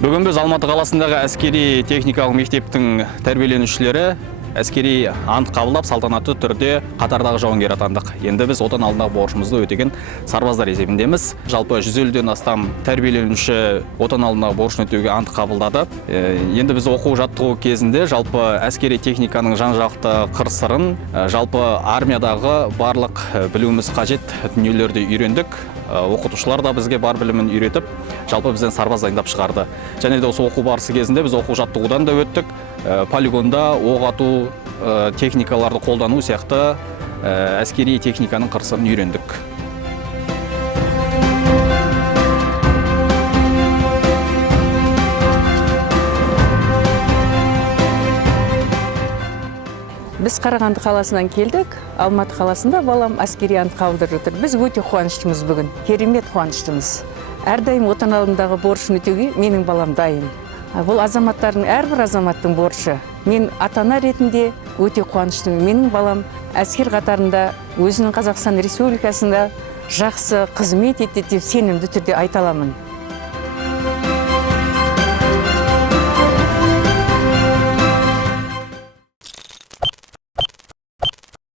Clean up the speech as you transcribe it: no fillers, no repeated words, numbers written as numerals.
Бүгін біз Алматы қаласындағы әскери техникалық мектептің тәрбиеленушілері әскери ант қабылдап салтанатты түрде қатардағы жауынгер атандық. Енді біз отан алдындағы борышымызды өтеген сарбаздар есебіндеміз. Жалпы 150-ден астам тәрбиеленуші отан алдындағы борышын өтеуге ант қабылдады. Енді біз оқу жаттығу кезінде жалпы әскери техниканың жан-жақты қыр-сырын, жалпы армиядағы барлық білуіміз қажет дүниелерді үйрендік. Оқытушылар да бізге бар білімін үйретіп, жалпы бізден сарбаз дайындап шығарды. Және де осы оқу барысы кезінде біз оқу жаттығудан да өттік. Полигонда оқ ату техникаларды қолдану сияқты әскери техниканың қыр-сырын үйрендік. Біз Қарағанды қаласынан келдік. Алматы қаласында балам әскери ант қабылдап жатыр. Біз өте қуаныштымыз бүгін. Керемет қуаныштымыз. Әрдайым отан алдындағы борышын өтеуге менің балам дайын. Бұл азаматтардың әрбір азаматтың борышы. Мен ата-ана ретінде өте қуаныштымын. Менің балам әскер қатарында өзінің Қазақстан Республикасында жақсы қызмет етті деп сенімді түрде айта аламын.